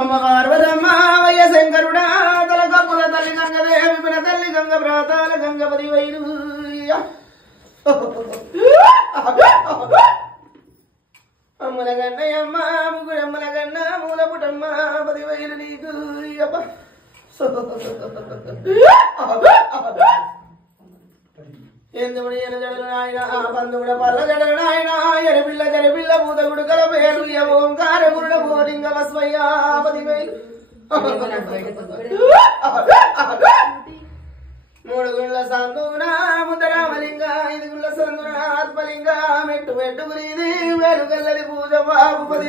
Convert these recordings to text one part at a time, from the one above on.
అమ్మ పార్వతమ్మ వయ్య శంకరుడా తల కప్పుల తల్లి గంగదేవి పిన తల్లి గంగ ప్రాతాల గంగపతి వైరు అమ్మల గన్నయ్యమ్మ ముగ్గురమ్మల గన్న మూల పుటమ్మ పది వైరు నీకు ఎందుకు జడలు నాయన బంధువుడ పల్ల జడలు నాయన ఎరపిల్ల పూతగుడు కల పేరు ఓంకార గురుడ బోరింగ వస్వయ్యాపతి మూడు గుళ్ళ సందున ముదరామలింగ ఐదు గుళ్ళ సందున ఆత్మలింగ మెట్టు మెట్టుకునేది వేరు గల్లడి పూజ బాబుపది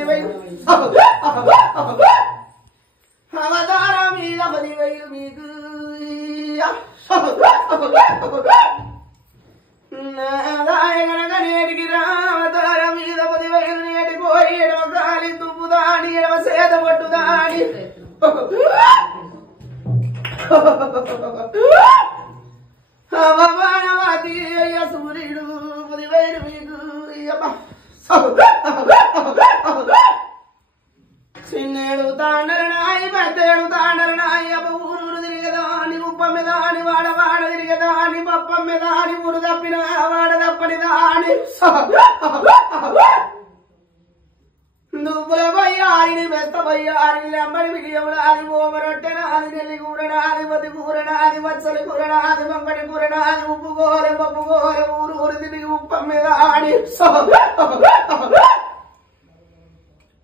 అవతార మీద 10,000 మీకు నేటికి రావతార మీద 10,000 నేటి కోరి ఎడవ గాలి తుప్పుదాని ఎడవ సేద పట్టుదాని అవమానవాది అయ్య సూర్యుడు 10,000 మీకు చిన్నేడు తాండరనాయి పెద్దేడు తాండరనాయి అప్ప ఊరూరు తిరిగదాని ఉప్పమ్మెదాని వాడ తిరిగదాని పప్పమ్మెదాని ఊరు తప్పిన వాడ తప్పనిదాని దుబ్బుల బయ్యారిని మెత్త బయ్యారిని లెమ్మడి బియ్యముడాది ఓమరొట్టెనాది నెల్లి కూరడాది పది కూరడాది వచ్చలి కూరడాది వంకటి కూరడాది ఉప్పు గోరె పప్పు గోరె ఊరు తిరిగి ఉప్పమ్మెదాని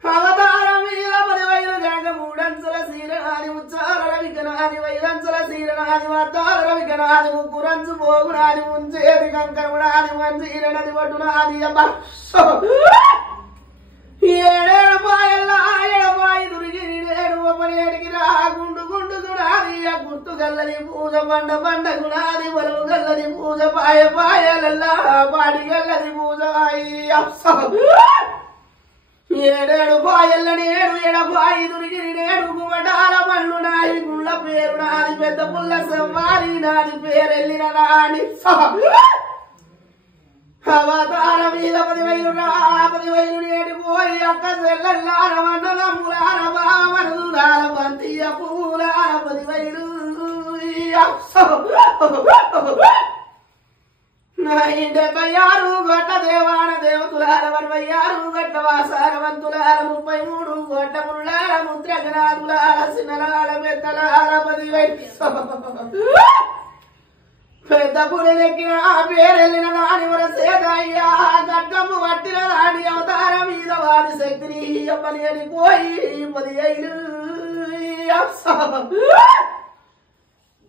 అవతారం మీద 10,000 గనక మూడంచుల సీరనాది ముచ్చాల విఘనాది 5 సీరనాది వర్తాల విఘనాది ముగ్గురంచు పోగునాది ముంచేది కంకరమునాది మంచీరనది పట్టునాది ఏడేడు పాయల్లా ఎడపాయి దురిగి నేడు ఒకనేటికి రా గుండు దునాది గుర్తు గల్లది పూజ బండ గుణాది బలువు గల్లది పూజ పాయలల్లా పాడి గల్లది పూజ ఏడేడు పాయల్ల నేడు ఎడపాయి దురిగి నేడు గుమటాల పళ్ళు నాది గుళ్ళ పేరు నాది పెద్ద పుల్ల సవ్వాలి నాది పేరెళ్ళిన నాని అవతార మీద 10,000 10,000 నేడు పోయి అక్క చెల్లెల్లార మండలములార బామరులార బంతియ పూలార 10,000 నా ఇంట 76 గొట్ట దేవాన దేవతులార 46 గొట్ట వాసారవంతులార 33 గొట్ట ముళ్ళార ముద్రగనాథులార సినలార పెద్దలార 10,000 పెద్ద పులినెక్కిన పేరెళ్ళిన నాని వరసేదయ్యా గడ్డమ్ము పట్టిన నాని అవతార మీద వారి శక్తిని అమ్మని అని పోయి 10,000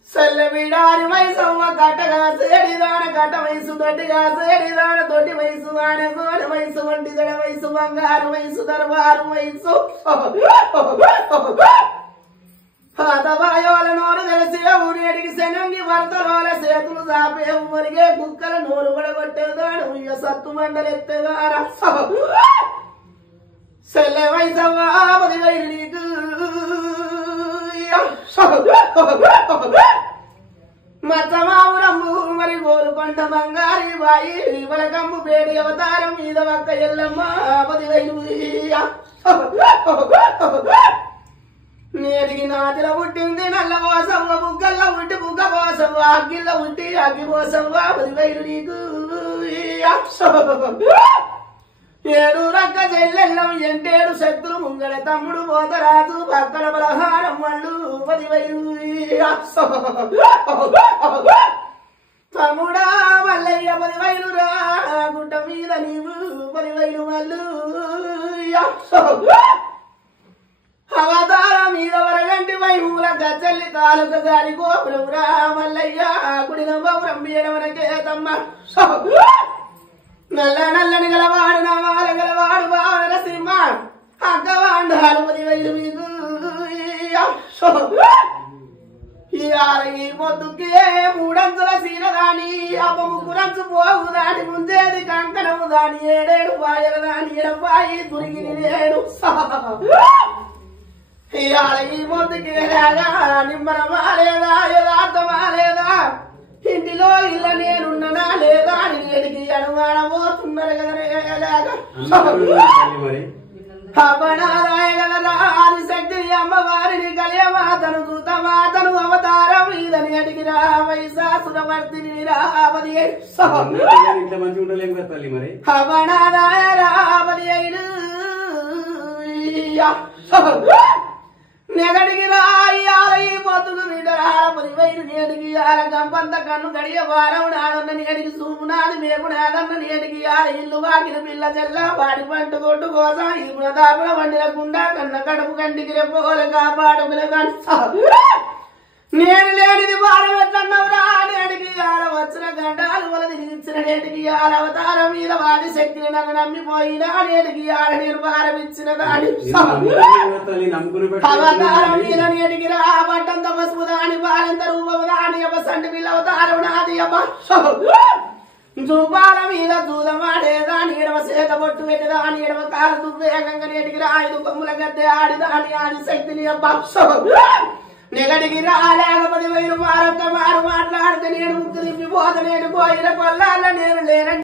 సెల్లబిడారి వయసమ్మ గట్టగా సేడిదాన గట్ట వయసు దొడ్డిగా సేడిదాన దొడ్డి వయసు ఆడ గోడ వయసు వంటి గడ వయసు బంగారు వయసు దర్బారు వయసు పాతబాయోల నోరు తెలిసి ఊరేడికి శనంగి వరదలోల చేతులు చాపే మురిగే కుక్కల నోరు పడగొట్టేదాడు ఇక సత్తు మండలెత్తేదారా సెల్లె వయసమ్మ 10,000 నీకు మచ్చమావురమ్ము మరి గోలుకొండ బంగారి బాయి బలకమ్ము పేడి అవతారం మీద ఒక్క ఎల్లమ్మ 10,000 నేటికి నాతిల పుట్టింది నల్ల పోసవ్వ బుగ్గల్ల ఉట్టి బుగ్గ పోసవ్వ అగ్గిల్ల ఉట్టి అగ్గి పోసవ్వ 10,000 నీకు ఏడు రక్క చెల్లెల్లం ఎంటేడు శక్తులు ముంగడ తమ్ముడు పోతరాజు పక్కన బలహారం వాళ్ళు 10,000 తమ్ముడా మల్లయ్య 10,000 రా గుట్ట మీద నీవు 10,000 మల్లు అవతార మీద వరగంటి వైమూల గచ్చల్లి తాలూక గారి గోపురమురా మల్లయ్య గుడిన బౌరం బీడవనకే తమ్మ నల్లని గలవాడు నామాల గలవాడు బావన సింహ అక్కవాండాలు 10,000 మీకు ఈ పొద్దుకే 3 సీర దాని అప్ప 3 పోగు దాని ముందేది కంకణము దాని 7 పాయల దాని ఎడపాయి దురిగి నేడు ఈ పొద్దుకే నిమ్మరమా లేదా యథార్థమా లేదా ఇంటిలో ఇల్ల నేనున్ననా లేదా అని నేటికి అనుమానమోతున్నారు కదా అమ్మనారాయ కదా ఆదిశక్తిని అమ్మవారిని కలియమాతను దూతమాతను అవతారం ఇదని అడిగి రామయ్యసురవర్తిని రామది అమ్మనారాయ రామది అయిన నెగడికి రాయాల ఈ పొద్దుకు వీడరామది వైరు నేటికి ఆల గంపంత కన్ను గడియ వారం నాడన్న నేటికి సూపు నాది మేపు నాదన్న నేటికి ఆల ఇల్లు వాకిన పిల్ల చెల్ల వాడి పంట కొట్టు కోసం ఇప్పుడు దాపుల వండినకుండా కన్న కడుపు కంటికి రెప్పగోలు కాపాడుకునే నేను లేనిది భారం ఎట్లన్నవరా నేటికి ఆల వచ్చిన గంటాలు వలది ఇచ్చిన నేటికి ఆల అవతారం మీద వాడి శక్తిని నన్ను నమ్మిపోయినా నేటికి ఆల నేను భారం ఇచ్చిన దాని అవతారం మీద నేటికి రా పట్టంత పసుపు దాని బాలంత రూపము దాని సంటి పిల్ల అవతారం నాది చూపాల మీద దూదమాడే దాని ఎడవ చేత బొట్టు పెట్టి దాని ఎడవ కాల దుర్వేగంగా నేటికి రా ఐదు కొమ్ముల గద్దె ఆడి దాని ఆది శక్తిని నెగడికి రాలేకపోతే వైరు మారంత మారు మాట్లాడితే నేను ముక్కు తిప్పిపోత నేను పోయిన కొల్లాల నేను లేనంటే